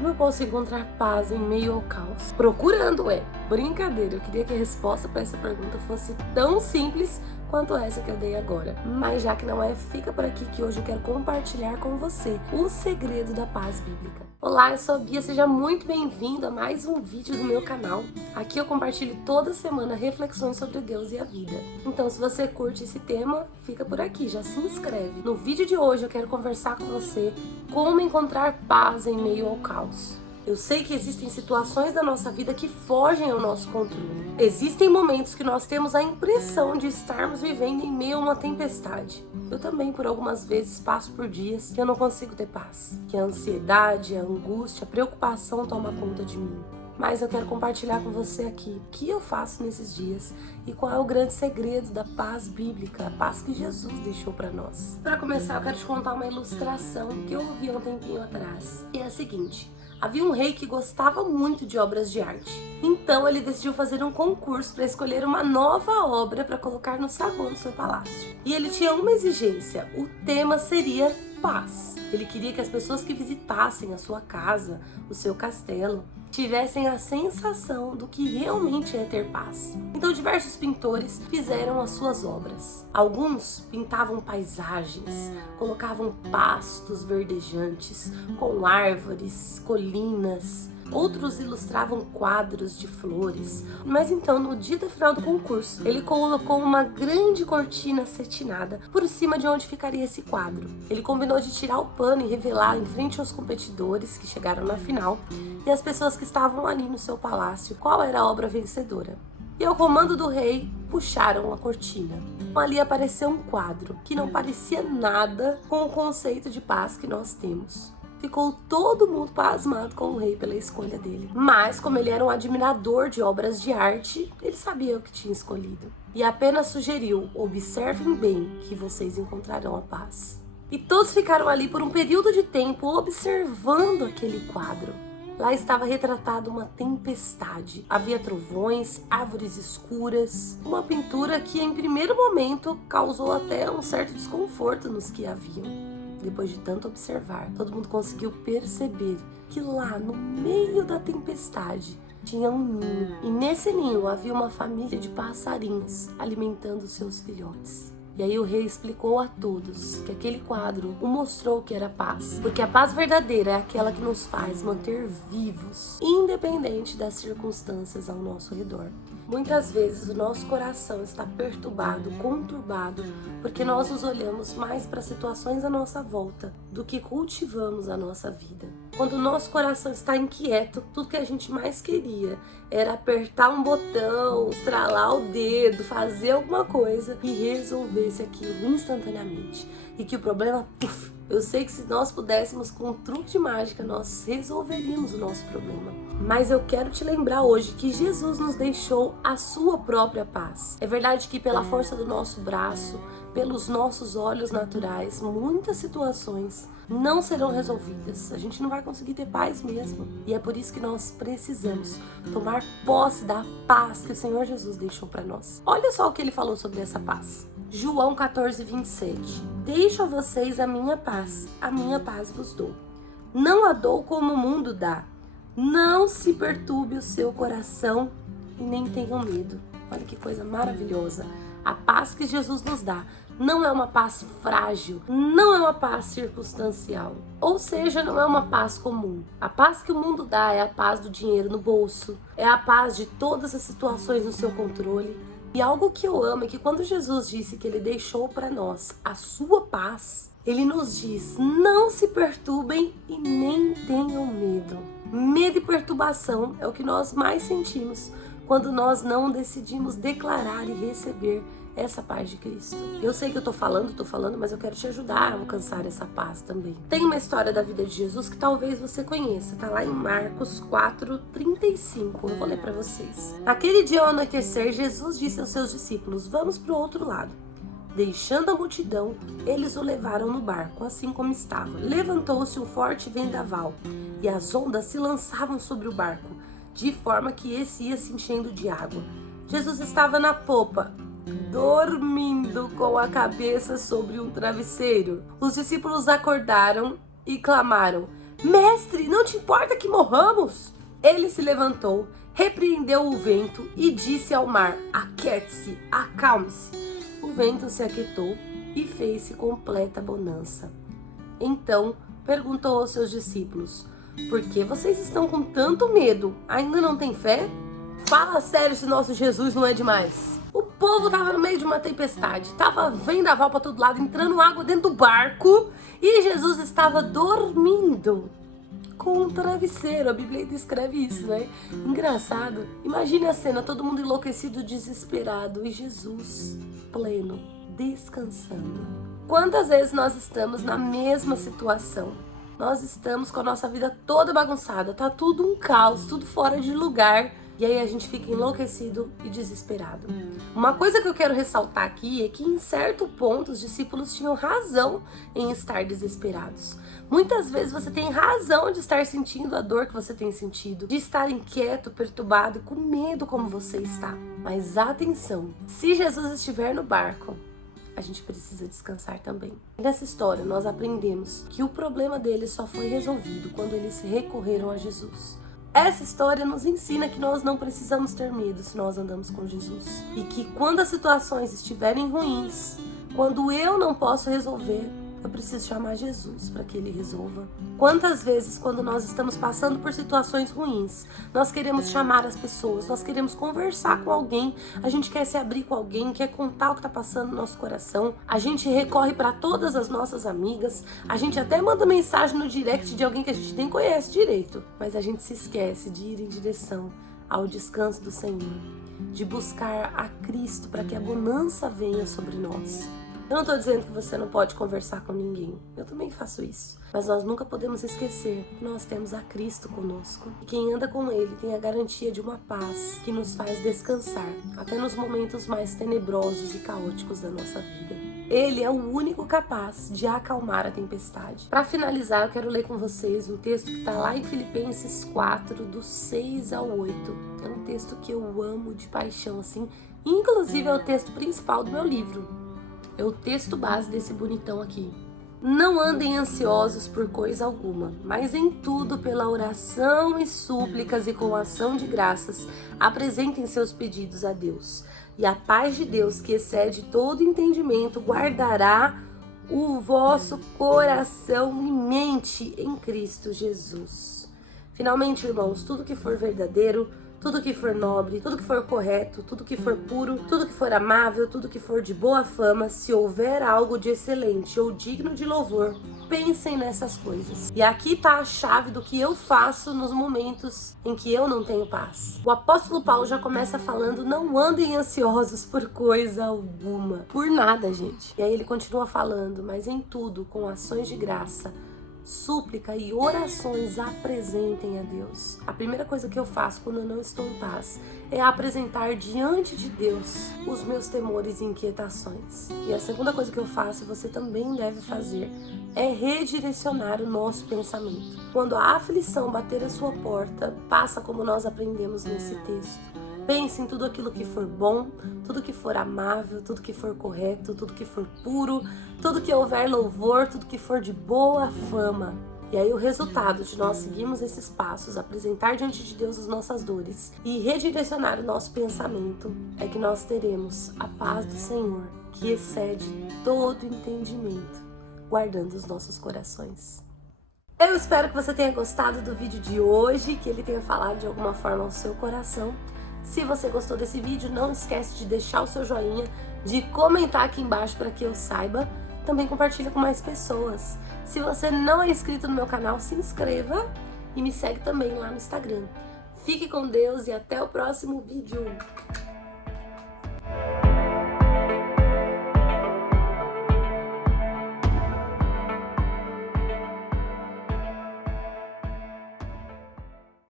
Como eu posso encontrar paz em meio ao caos? Procurando, Brincadeira, eu queria que a resposta para essa pergunta fosse tão simples quanto essa que eu dei agora. Mas já que não é, fica por aqui que hoje eu quero compartilhar com você o segredo da paz bíblica. Olá, eu sou a Bia, seja muito bem-vindo a mais um vídeo do meu canal. Aqui eu compartilho toda semana reflexões sobre Deus e a vida. Então, se você curte esse tema, fica por aqui, já se inscreve. No vídeo de hoje eu quero conversar com você como encontrar paz em meio ao caos. Eu sei que existem situações da nossa vida que fogem ao nosso controle. Existem momentos que nós temos a impressão de estarmos vivendo em meio a uma tempestade. Eu também, por algumas vezes, passo por dias que eu não consigo ter paz. Que a ansiedade, a angústia, a preocupação toma conta de mim. Mas eu quero compartilhar com você aqui o que eu faço nesses dias e qual é o grande segredo da paz bíblica, a paz que Jesus deixou para nós. Para começar, eu quero te contar uma ilustração que eu ouvi há um tempinho atrás. E é a seguinte: havia um rei que gostava muito de obras de arte. Então ele decidiu fazer um concurso para escolher uma nova obra para colocar no saguão do seu palácio. E ele tinha uma exigência: o tema seria paz. Ele queria que as pessoas que visitassem a sua casa, o seu castelo, tivessem a sensação do que realmente é ter paz. Então diversos pintores fizeram as suas obras. Alguns pintavam paisagens, colocavam pastos verdejantes, com árvores, colinas. Outros ilustravam quadros de flores. Mas então, no dia do final do concurso, ele colocou uma grande cortina cetinada por cima de onde ficaria esse quadro. Ele combinou de tirar o pano e revelar em frente aos competidores que chegaram na final e as pessoas que estavam ali no seu palácio qual era a obra vencedora. E ao comando do rei, puxaram a cortina. Ali apareceu um quadro que não parecia nada com o conceito de paz que nós temos. Ficou todo mundo pasmado com o rei pela escolha dele. Mas, como ele era um admirador de obras de arte, ele sabia o que tinha escolhido. E apenas sugeriu: observem bem que vocês encontrarão a paz. E todos ficaram ali por um período de tempo observando aquele quadro. Lá estava retratada uma tempestade. Havia trovões, árvores escuras, uma pintura que em primeiro momento causou até um certo desconforto nos que a viam. Depois de tanto observar, todo mundo conseguiu perceber que lá no meio da tempestade tinha um ninho. E nesse ninho havia uma família de passarinhos alimentando seus filhotes. E aí o rei explicou a todos que aquele quadro o mostrou que era paz. Porque a paz verdadeira é aquela que nos faz manter vivos, independente das circunstâncias ao nosso redor. Muitas vezes o nosso coração está perturbado, conturbado, porque nós nos olhamos mais para situações à nossa volta do que cultivamos a nossa vida. Quando o nosso coração está inquieto, tudo que a gente mais queria era apertar um botão, estralar o dedo, fazer alguma coisa e resolvesse aquilo instantaneamente. E que o problema, eu sei que se nós pudéssemos com um truque de mágica, nós resolveríamos o nosso problema. Mas eu quero te lembrar hoje que Jesus nos deixou a sua própria paz. É verdade que pela força do nosso braço, pelos nossos olhos naturais, muitas situações não serão resolvidas. A gente não vai conseguir ter paz mesmo. E é por isso que nós precisamos tomar posse da paz que o Senhor Jesus deixou para nós. Olha só o que ele falou sobre essa paz. João 14:27. Deixo a vocês a minha paz vos dou. Não a dou como o mundo dá. Não se perturbe o seu coração e nem tenham medo. Olha que coisa maravilhosa. A paz que Jesus nos dá não é uma paz frágil, não é uma paz circunstancial. Ou seja, não é uma paz comum. A paz que o mundo dá é a paz do dinheiro no bolso, é a paz de todas as situações no seu controle. E algo que eu amo é que quando Jesus disse que ele deixou para nós a sua paz, ele nos diz: não se perturbem e nem tenham medo. Medo e perturbação é o que nós mais sentimos quando nós não decidimos declarar e receber essa paz de Cristo. Eu sei que eu tô falando, mas eu quero te ajudar a alcançar essa paz também. Tem uma história da vida de Jesus que talvez você conheça, tá lá em Marcos 4:35, eu vou ler para vocês. Naquele dia ao anoitecer, Jesus disse aos seus discípulos: vamos pro outro lado. Deixando a multidão, eles o levaram no barco, assim como estava. Levantou-se um forte vendaval, e as ondas se lançavam sobre o barco, de forma que esse ia se enchendo de água. Jesus estava na popa, dormindo com a cabeça sobre um travesseiro. Os discípulos acordaram e clamaram: Mestre, não te importa que morramos? Ele se levantou, repreendeu o vento e disse ao mar: aquiete-se, acalme-se. O vento se aquietou e fez-se completa bonança. Então perguntou aos seus discípulos: por que vocês estão com tanto medo? Ainda não têm fé? Fala sério se nosso Jesus não é demais. O povo estava no meio de uma tempestade, estava vendaval para todo lado, entrando água dentro do barco e Jesus estava dormindo com um travesseiro. A Bíblia descreve isso, né? Engraçado. Imagine a cena, todo mundo enlouquecido, desesperado e Jesus pleno, descansando. Quantas vezes nós estamos na mesma situação? Nós estamos com a nossa vida toda bagunçada, tá tudo um caos, tudo fora de lugar. E aí a gente fica enlouquecido e desesperado. Uma coisa que eu quero ressaltar aqui é que em certo ponto os discípulos tinham razão em estar desesperados. Muitas vezes você tem razão de estar sentindo a dor que você tem sentido, de estar inquieto, perturbado e com medo como você está. Mas atenção, se Jesus estiver no barco, a gente precisa descansar também. Nessa história nós aprendemos que o problema deles só foi resolvido quando eles recorreram a Jesus. Essa história nos ensina que nós não precisamos ter medo se nós andamos com Jesus. E que quando as situações estiverem ruins, quando eu não posso resolver, eu preciso chamar Jesus para que Ele resolva. Quantas vezes, quando nós estamos passando por situações ruins, nós queremos chamar as pessoas, nós queremos conversar com alguém, a gente quer se abrir com alguém, quer contar o que está passando no nosso coração, a gente recorre para todas as nossas amigas, a gente até manda mensagem no direct de alguém que a gente nem conhece direito, mas a gente se esquece de ir em direção ao descanso do Senhor, de buscar a Cristo para que a bonança venha sobre nós. Eu não estou dizendo que você não pode conversar com ninguém. Eu também faço isso. Mas nós nunca podemos esquecer que nós temos a Cristo conosco. E quem anda com Ele tem a garantia de uma paz que nos faz descansar, até nos momentos mais tenebrosos e caóticos da nossa vida. Ele é o único capaz de acalmar a tempestade. Para finalizar, eu quero ler com vocês um texto que está lá em Filipenses 4, do 6 ao 8. É um texto que eu amo de paixão, assim. Inclusive é o texto principal do meu livro. É o texto base desse bonitão aqui. Não andem ansiosos por coisa alguma, mas em tudo pela oração e súplicas e com ação de graças, apresentem seus pedidos a Deus. E a paz de Deus, que excede todo entendimento, guardará o vosso coração e mente em Cristo Jesus. Finalmente, irmãos, tudo que for verdadeiro, tudo que for nobre, tudo que for correto, tudo que for puro, tudo que for amável, tudo que for de boa fama, se houver algo de excelente ou digno de louvor, pensem nessas coisas. E aqui está a chave do que eu faço nos momentos em que eu não tenho paz. O apóstolo Paulo já começa falando: não andem ansiosos por coisa alguma. Por nada, gente. E aí ele continua falando: mas em tudo, com ações de graça, súplica e orações, apresentem a Deus. A primeira coisa que eu faço quando eu não estou em paz é apresentar diante de Deus os meus temores e inquietações. E a segunda coisa que eu faço, e você também deve fazer, é redirecionar o nosso pensamento. Quando a aflição bater a sua porta, passa como nós aprendemos nesse texto. Pense em tudo aquilo que for bom, tudo que for amável, tudo que for correto, tudo que for puro, tudo que houver louvor, tudo que for de boa fama. E aí o resultado de nós seguirmos esses passos, apresentar diante de Deus as nossas dores e redirecionar o nosso pensamento, é que nós teremos a paz do Senhor, que excede todo entendimento, guardando os nossos corações. Eu espero que você tenha gostado do vídeo de hoje, que ele tenha falado de alguma forma ao seu coração. Se você gostou desse vídeo, não esquece de deixar o seu joinha, de comentar aqui embaixo para que eu saiba. Também compartilha com mais pessoas. Se você não é inscrito no meu canal, se inscreva e me segue também lá no Instagram. Fique com Deus e até o próximo vídeo.